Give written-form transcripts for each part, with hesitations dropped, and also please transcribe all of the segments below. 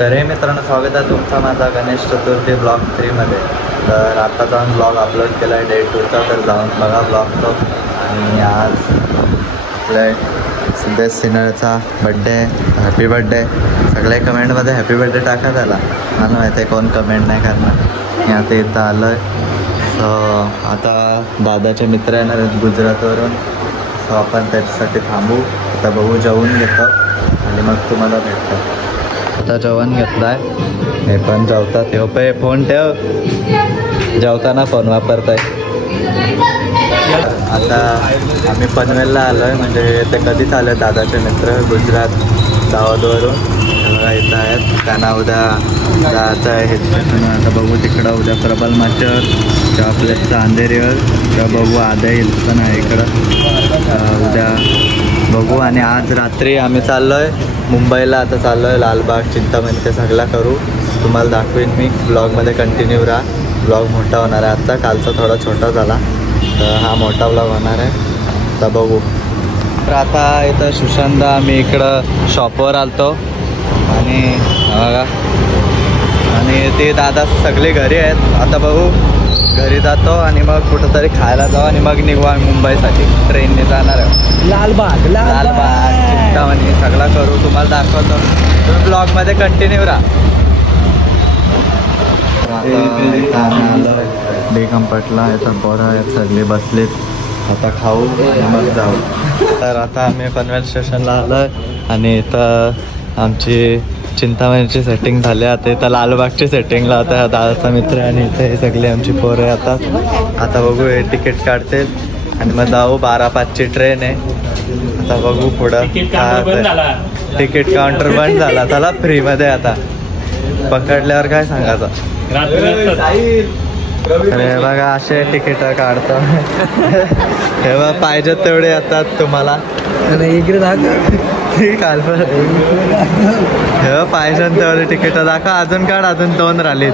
तर हे मित्रांनो, स्वागत आहे तुमचा माझा गणेश चतुर्थी ब्लॉग 3 मध्ये। तर आता जाऊन ब्लॉग अपलोड केला आहे डे 2चा, तर जाऊन बघा ब्लॉग तो। आणि आज आपल्या सिद्धेश सिन्नरचा बड्डे, हॅपी बड्डे। सगळे कमेंटमध्ये हॅपी बड्डे टाका त्याला, मला माहिती आहे कोण कमेंट नाही करणार। मी आता इथं आलो आहे, सो आता दादाचे मित्र येणार आहेत गुजरातवरून, सो आपण त्याच्यासाठी थांबू। आता बघू, जेवून घेतो आणि मग तुम्हाला भेटतो। आता जेवण घेतलं आहे, हे पण जेवतात। ठेव पे फोन ठेव, जेवताना फोन वापरताय। आता आम्ही पनवेलला आलो आहे, म्हणजे ते कधीच आले दादाचे मित्र गुजरात दाहोदवरून। इथं आहेत, त्यांना उद्या जायचं आहे ह्याच्यातून। आता बघू तिकडं उद्या प्रबल माचर किंवा आपल्या अंधेरीवर किंवा बघू आद्या हिल पण आहे इकडं उद्या बघू। आणि आज रात्री आम्ही चाललो आहे मुंबईला, आता चाललो आहे लालबाग, चिंतामणी, ते सगळं करू, तुम्हाला दाखवेन मी। ब्लॉगमध्ये कंटिन्यू राहा, ब्लॉग मोठा होणार आहे। आत्ता कालचा थोडा छोटा झाला, तर हा मोठा ब्लॉग होणार आहे, तर बघू। तर आता इथं सुशांतदा, आम्ही इकडं शॉपवर आलतो आणि बघा, आणि ते दादा सगळे घरी आहेत। आता बघू, घरी जातो आणि मग कुठंतरी खायला जाऊ आणि मग निघू आम्ही मुंबईसाठी। ट्रेनने जाणार आहे लालबाग, चिंतामणी, सगळं करू, तुम्हाला दाखवतो। तुम्ही ब्लॉगमध्ये कंटिन्यू राहा। डी कम्फर्टला इथं पोरं आहेत, सगळे बसलेत, आता खाऊ आणि मग जाऊ। तर आता आम्ही पनवेल स्टेशनला आलो आहे आणि इथं आमची चिंतामणीची सेटिंग झाली। आता इथं लालबागची सेटिंगला होता दादाचा मित्र आणि इथे हे सगळे आमची पोरं येतात। आता बघू, हे तिकीट काढते आणि मग जाऊ। 12:05ची ट्रेन आहे, आता बघू पुढं काय। तिकीट काउंटर बंद झाला, चला फ्रीमध्ये आता पकडल्यावर काय सांगायचं। अरे बघा, असे तिकीट काढतो हे बघ, पाहिजेत तेवढे येतात तुम्हाला। इकडे ठीक आहे, हे पाहिजे तेवढे तिकीट दाखवा, अजून काढ, अजून 2 राहिलीत,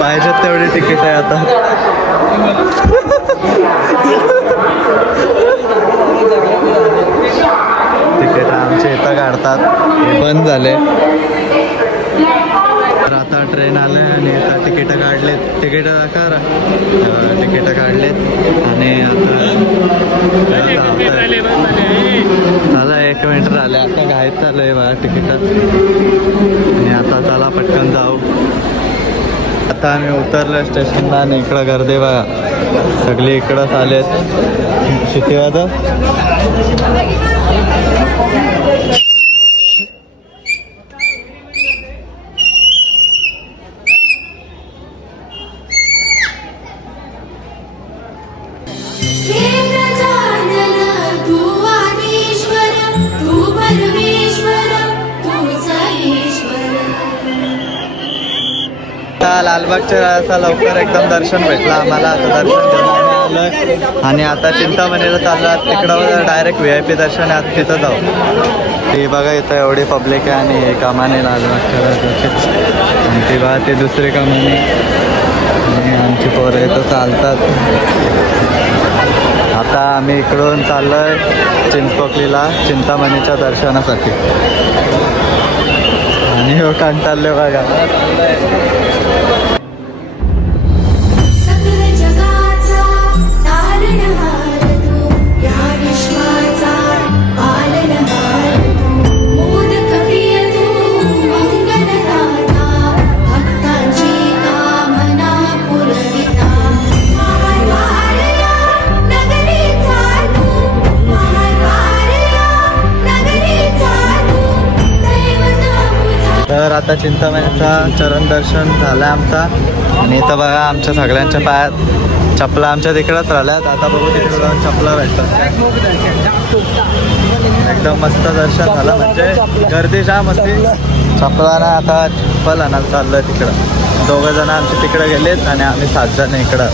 पाहिजेत तेवढी तिकीट येतात। तिकीट आमचे इथं काढतात, बंद झाले। तर आता ट्रेन आलं आहे आणि आता तिकीटं काढलेत, तिकीटं दाखवा, तिकीटं काढलेत आणि आता 1 मिनिट राहिले, आता घाईत चालू आहे बघा तिकीटात। आणि आता चला पटकन जाऊ। आता आम्ही उतरलो स्टेशनला आणि इकडं गर्दी बघा, सगळी इकडंच आलेत। शितीवाजा लालबागच्या राजाचा लवकर एकदम दर्शन भेटलं आम्हाला। आता दर्शन घेऊन आम्ही आलोय आणि आता चिंतामणीला चाललो, तिकडं डायरेक्ट VIP दर्शन आहे, तिथं जाऊ। ती बघा इथं एवढी पब्लिक आहे आणि कमानी लालबागच्या राजाची, आणि ती बघा ती दुसरी कमानी, आणि आमची पोरं इथं चालतात। आता आम्ही इकडून चाललोय चिंचपोकलीला चिंतामणीच्या दर्शनासाठी, आणि हो कंटाळले बघा। तर आता चिंतामणीचा चरण दर्शन झालं आमचा, आणि इथं बघा आमच्या सगळ्यांच्या पायात चपला आमच्या तिकडंच राहिल्यात। आता बघू तिकडे जाऊन चपला भेटतात, एकदम मस्त दर्शन झालं, म्हणजे गर्दी जाम होती। चपला ना, आता चप्पल आणायला चाललोय तिकडं। 2 जण आमचे तिकडे गेलेत आणि आम्ही 7 जण इकडं।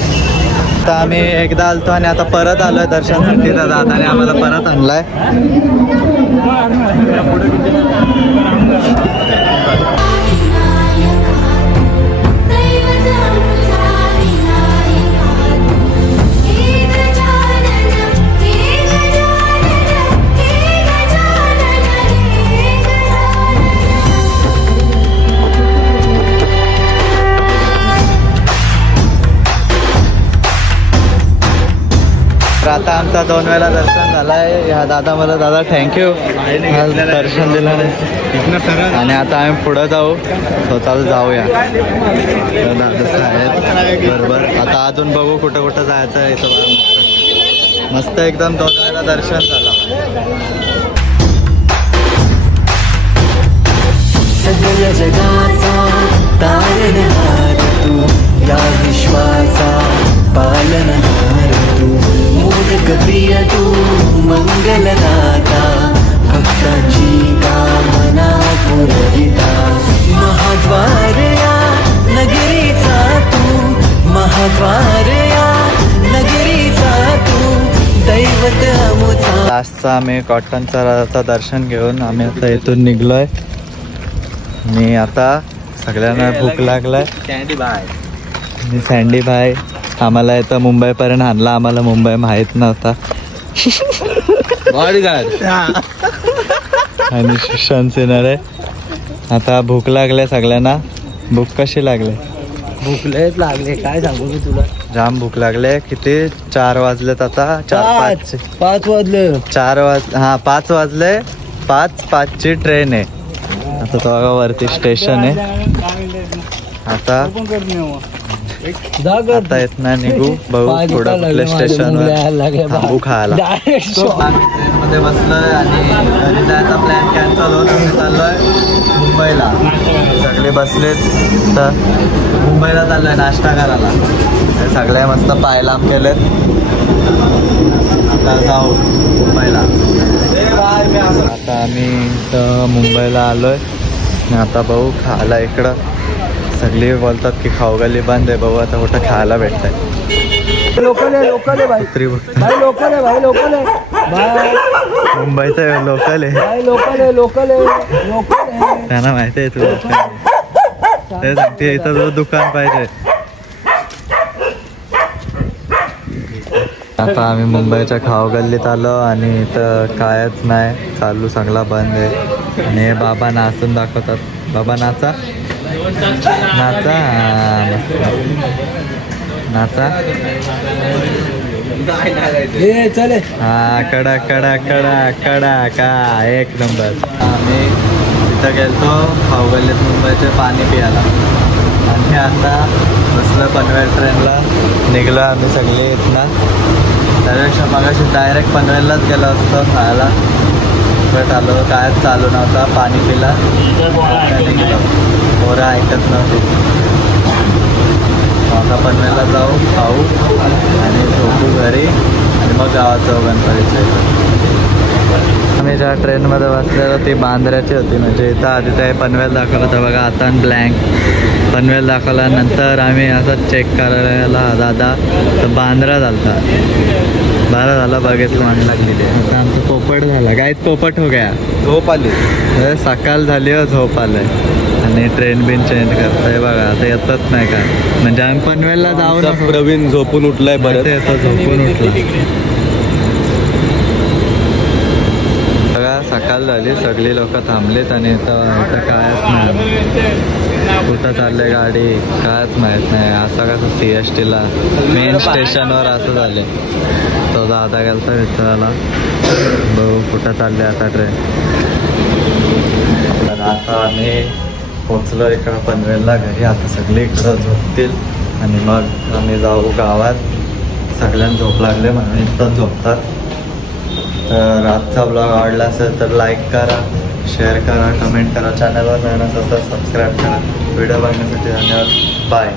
आता आम्ही एकदा आलतो आणि आता परत आलोय दर्शनासाठी, तर दादाने आम्हाला परत आणलाय। तर आता आमचा 2 वेळा दर्शन झालाय. ह्या दादा मला दादा थँक्यू दर्शन दिलं नाही. आणि आता आम्ही पुढं जाऊ स्वतःला जाऊया. दादा आहेत बरोबर. आता अजून बघू कुठं कुठं जायचं आहे. इथं मस्त एकदम 2 वेळा दर्शन झालं. सगळ्या जगाचा तारणहार तू, या विश्वाचा पालनहार तू, मोदक प्रिय तू, मंगलदाता, भक्तांची कामना पुरविता, महाद्वार या नगरीचा तू, महाद्वार या नगरीचा तू, दैवत अमुचा. लास्टचा आम्ही कॉटनचा दर्शन घेऊन आम्ही आता इथून निघलोय. मी आता सगळ्यांना भूक लागलाय. मी सँडी भाई आम्हाला इथं मुंबईपर्यंत आणला. आम्हाला मुंबई माहीत नव्हता. आणि शिक्षण सिनर आहे. आता भूक लागले सगळ्यांना. भूक कशी लागले? भूक लयच लागले काय सांगू मी तुला. जाम भूक लागले. किती 4 वाजलेत आता. 5 वाजले. 5 वाजले. 5:05ची ट्रेन आहे. आता तो वरती स्टेशन आहे. आता इथनं निघू बघू पुढं कुठल्या स्टेशनवर थांबू खायला. ट्रेनमध्ये बसलोय आणि घरी जायचा प्लॅन कॅन्सल होऊन आम्ही चाललोय मुंबईला. सगळे बसलेत तर मुंबईला चाललोय नाश्ता करायला. सगळे मस्त पायलाम केलेत. आता जाऊ मुंबईला. आता आम्ही इथं मुंबईला आलोय. आता भाऊ खायला इकडं सगळे बोलतात की खाऊ गल्ली बंद आहे. भाऊ आता कुठं खायला भेटतंय. लोकल आहे भाई. लोकल आहे भाई. मुंबईचं लोकल आहे. लोकल आहे. त्यांना माहिती आहे तुला. ते सांगते इथं जो दुकान पाहिजे. आता आम्ही मुंबईच्या खाऊ गल्लीत आलो आणि इथं कायच नाही चालू. सगळा बंद आहे. आणि बाबा नाचून दाखवतात. बाबा नाचा नाचा नाचा. चले. हा कडा कडा कडा कडा का एक नंबर. आम्ही तिथं गेलतो खाऊ गल्लीत मुंबईचे पाणी पियाला. आणि आता बसलं पनवेल ट्रेनला. निघलो आम्ही सगळे इथनं. त्यापेक्षा मगाशी डायरेक्ट पनवेललाच गेलो असतो खायला. बट आलो कायच चालू नव्हता. पाणी पिला निघलो. पोरं ऐकत नव्हती. आता पनवेलला जाऊ खाऊ आणि झोपू घरी आणि मग गावात जाऊ गणपतीच्या इथं. आम्ही ज्या ट्रेनमध्ये बसलेलो ती बांद्र्याची होती. म्हणजे इथं आधी ते पनवेल दाखवलं होतं बघा. आता ब्लँक पनवेल दाखवल्यानंतर आम्ही असं चेक करायला दादा तर बांद्रा झालता. बरं झालं बघितलं मान लागली ते. आता आमचं पोपट झालं. काय पोपट हो गया. झोप आली. सकाळ झाली हो झोप आलंय. आणि ट्रेन बिन चेंज करताय बघा. आता येतच नाही का. म्हणजे आम्ही पनवेलला जाऊन प्रवीण झोपून उठलाय. बरं येतो झोपून उठला बघा. सकाळ झाली सगळी लोक थांबलीत आणि इथं कायच नाही. कुठं चालले गाडी कायच माहीत नाही. आता कसं CSTला मेन स्टेशनवर असं झाले. तो दादा गेलता विचारायला बघू कुठं चालले आता ट्रेन. तर आता आम्ही पोचलो इकडं पनवेलला घरी. आता सगळे इकडं झोपतील आणि मग आम्ही जाऊ गावात. सगळ्यांना झोप लागले म्हणून इथंच झोपतात. तर आजचा ब्लॉग आवडला असेल तर लाईक करा, शेअर करा, कमेंट करा. चॅनलवर नवीन असेल तर सबस्क्राईब करा. व्हिडिओ बघण्यासाठी धन्यवाद. बाय.